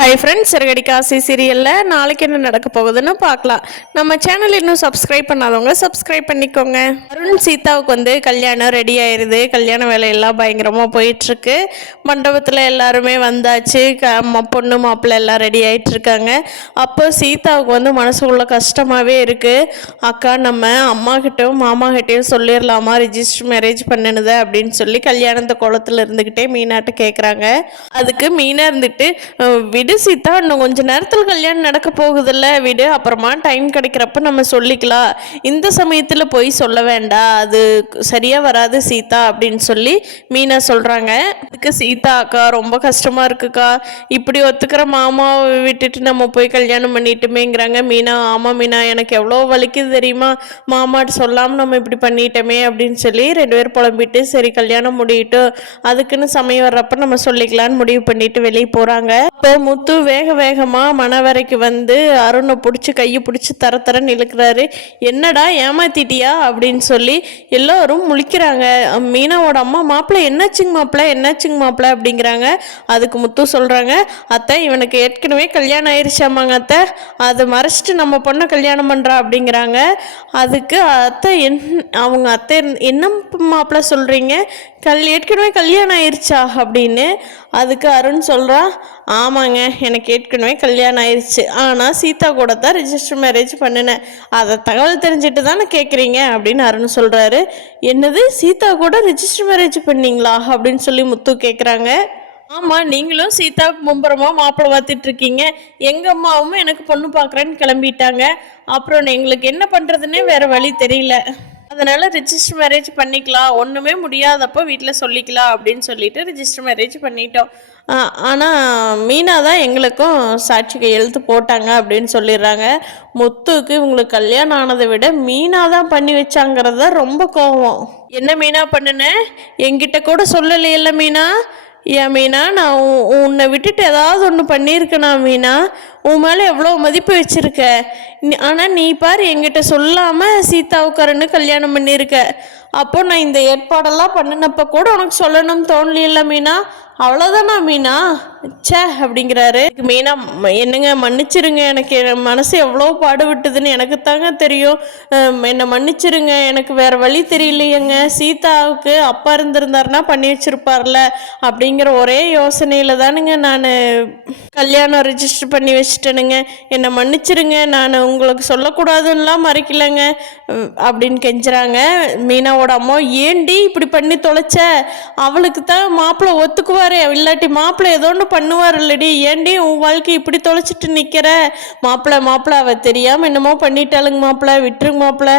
Hi friends, Siragadikka ஆசை சீரியலில் நாளைக்கு என்ன நடக்க போகுதுன்னு பார்க்கலாம். நம்ம சேனல் இன்னும் சப்ஸ்கிரைப் பண்ணாதவங்க சப்ஸ்கிரைப் பண்ணிக்கோங்க. அருண் சீதாவுக்கு கல்யாணம் ரெடி ஆயிடுது. கல்யாண வேலையெல்லாம் பயங்கரமாக போயிட்டுருக்கு. மண்டபத்தில் எல்லாருமே வந்தாச்சு. பொண்ணு மாப்பிள்ளை எல்லாம் ரெடி ஆகிட்டுருக்காங்க. அப்போ சீதாவுக்கு மனசுக்குள்ள கஷ்டமாகவே இருக்குது. அக்கா, நம்ம அம்மா கிட்டையும் மாமா கிட்டையும் சொல்லிடலாமா ரிஜிஸ்டர் மேரேஜ் பண்ணினது அப்படின்னு சொல்லி கல்யாணத்தை குளத்தில் இருந்துக்கிட்டே மீனாட்ட கேட்குறாங்க. அதுக்கு மீனா இருந்துட்டு, விடு சீதா, இன்னும் கொஞ்சம் நேரத்தில் கல்யாணம் நடக்க போகுதில்ல, விடு, அப்புறமா டைம் கிடைக்கிறப்ப நம்ம சொல்லிக்கலாம், இந்த சமயத்தில் போய் சொல்ல வேண்டாம், அது சரியாக வராது சீதா அப்படின்னு சொல்லி மீனா சொல்கிறாங்க. அதுக்கு சீதா, அக்கா ரொம்ப கஷ்டமாக இருக்குக்கா, இப்படி ஒத்துக்கிற மாமாவை விட்டுட்டு நம்ம போய் கல்யாணம் பண்ணிட்டுமேங்கிறாங்க. மீனா, ஆமாம் மீனா, எனக்கு எவ்வளோ வலிக்குது தெரியுமா, மாமாட்டு சொல்லாமல் நம்ம இப்படி பண்ணிட்டோமே அப்படின்னு சொல்லி ரெண்டு பேர் புலம்பிட்டு, சரி கல்யாணம் முடியிட்டு அதுக்குன்னு சமயம் வர்றப்ப நம்ம சொல்லிக்கலான்னு முடிவு பண்ணிட்டு வெளியே போகிறாங்க. அப்போ முத்து வேக வேகமாக மணவரைக்கு அருணை பிடிச்சி கையை பிடிச்சி தரன்னு இழுக்கிறாரு. என்னடா ஏமாத்திட்டியா அப்படின்னு சொல்லி எல்லோரும் முழிக்கிறாங்க. மீனாவோட அம்மா, மாப்பிள்ளை என்னாச்சுங்க மாப்பிள்ளை அப்படிங்கிறாங்க. அதுக்கு முத்து சொல்கிறாங்க, அத்தை இவனுக்கு ஏற்கனவே கல்யாணம் ஆயிடுச்சாமாங்க அத்தை, அதை மறைச்சிட்டு நம்ம பொண்ணை கல்யாணம் பண்ணுறா அப்படிங்கிறாங்க. அதுக்கு அத்தை அவங்க அத்தை, என்ன மாப்பிள்ளை சொல்கிறீங்க, ஏற்கனவே கல்யாணம் ஆயிடுச்சா அப்படின்னு. அதுக்கு அருண் சொல்கிறான், ஆமாங்க, எனக்கு ஏற்கனவே கல்யாணம் ஆயிடுச்சு, ஆனால் சீதா கூட தான் ரிஜிஸ்டர் மேரேஜ் பண்ணினேன், அதை தகவல் தெரிஞ்சுட்டு தானே கேட்குறீங்க அப்படின்னு அருண் சொல்கிறாரு. என்னது, சீதா கூட ரிஜிஸ்டர் மேரேஜ் பண்ணீங்களா அப்படின்னு சொல்லி முத்து கேட்குறாங்க. ஆமாம், நீங்களும் சீதாவுக்கு மும்பரமாக மாப்பிள்ளை பார்த்துட்டு இருக்கீங்க, எங்கள் அம்மாவும் எனக்கு பொண்ணு பார்க்குறேன்னு கிளம்பிட்டாங்க, அப்புறம் எங்களுக்கு என்ன பண்ணுறதுன்னே வேறு வழி தெரியல, அதனால் ரிஜிஸ்டர் மேரேஜ் பண்ணிக்கலாம், ஒன்றுமே முடியாதப்போ வீட்டில் சொல்லிக்கலாம் அப்படின்னு சொல்லிட்டு ரிஜிஸ்டர் மேரேஜ் பண்ணிட்டோம். ஆனால் மீனா தான் எங்களுக்கும் சாட்சிக்கு எழுத்து போட்டாங்க அப்படின்னு சொல்லிடுறாங்க. முத்துக்கு இவங்களுக்கு கல்யாணம் ஆனதை விட மீனா தான் பண்ணி வச்சாங்கிறது தான் ரொம்ப கோபம். என்ன மீனா பண்ணுனேன், என்கிட்ட கூட சொல்லலையில்ல மீனா, ஏன் மீனா, நான் உன்னை விட்டுட்டு ஏதாவது ஒன்று பண்ணியிருக்கேனா மீனா, உன் மேலே எவ்வளோ மதிப்பு வச்சுருக்க, ஆனால் நீ பாரு என்கிட்ட சொல்லாமல் சீதாவுக்காரன்னு கல்யாணம் பண்ணியிருக்க, அப்போ நான் இந்த ஏற்பாடெல்லாம் பண்ணினப்போ கூட உனக்கு சொல்லணும்னு தோணலையில்ல மீனா, அவ்வளோதானா மீனா, சே அப்படிங்கிறாரு. மீனா, என்னங்க மன்னிச்சிருங்க, எனக்கு மனசு எவ்வளோ பாடுவிட்டுதுன்னு எனக்கு தாங்க தெரியும், என்னை மன்னிச்சிருங்க, எனக்கு வேறு வழி தெரியலையேங்க, சீதாவுக்கு அப்பா இருந்திருந்தாருன்னா பண்ணி வச்சுருப்பார்ல அப்படிங்கிற ஒரே யோசனையில் தானுங்க நான் கல்யாணம் ரிஜிஸ்டர் பண்ணி வச்சுட்டேனுங்க, என்னை மன்னிச்சிருங்க, நான் உங்களுக்கு சொல்லக்கூடாதுன்னெலாம் மறைக்கலைங்க அப்படின்னு கெஞ்சுறாங்க. மீனாவோட அம்மா, ஏண்டி இப்படி பண்ணி தொலைச்ச, அவளுக்கு தான் மாப்பிள்ளை ஒத்துக்குவார், இல்லாட்டி மாப்பிள்ளை ஏதோ ஒன்று பண்ணுவார் இல்லடி, ஏண்டி உன் வாழ்க்கை இப்படி தொலைச்சிட்டு நிற்கிற, மாப்பிள்ளை அவ தெரியாமல் என்னமோ பண்ணிட்டாளுங்க மாப்பிள்ளை, விட்டுருங்க மாப்பிள்ளை,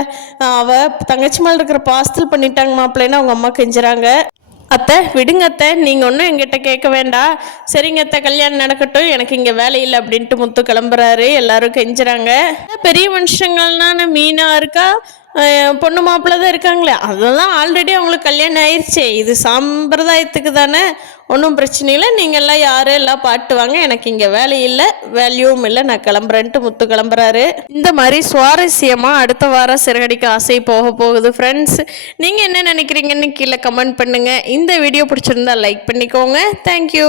அவ தங்கச்சி மேலே இருக்கிற பாஸ்தல் பண்ணிட்டாங்க மாப்பிள்ளைன்னு அவங்க அம்மா கெஞ்சுறாங்க. அத்தை விடுங்க அத்தை, நீங்கள் ஒன்றும் எங்கிட்ட கேட்க வேண்டாம், சரிங்க அத்தை கல்யாணம் நடக்கட்டும், எனக்கு இங்கே வேலை இல்லை அப்படின்ட்டு முத்து கிளம்புறாரு. எல்லாரும் கெஞ்சுறாங்க. பெரிய மனுஷங்கள்னான மீனா இருக்கா, பொண்ணு மாப்பிள்ளை தான் இருக்காங்களே, அதெல்லாம் ஆல்ரெடி அவங்களுக்கு கல்யாணம் ஆயிடுச்சே, இது சம்பிரதாயத்துக்கு தானே, ஒன்றும் பிரச்சனை இல்லை, நீங்கள் எல்லாம் யாரும் எல்லாம் பாட்டுவாங்க, எனக்கு இங்கே வேலை இல்லை, வேல்யூவும் இல்லை, நான் கிளம்புறேன்ட்டு முத்து கிளம்புறாரு. இந்த மாதிரி சுவாரஸ்யமாக அடுத்த வாரம் சிறகடிக்க ஆசை போகுது ஃப்ரெண்ட்ஸ். நீங்கள் என்ன நினைக்கிறீங்கன்னு கீழே கமெண்ட் பண்ணுங்கள். இந்த வீடியோ பிடிச்சிருந்தா லைக் பண்ணிக்கோங்க. தேங்க்யூ.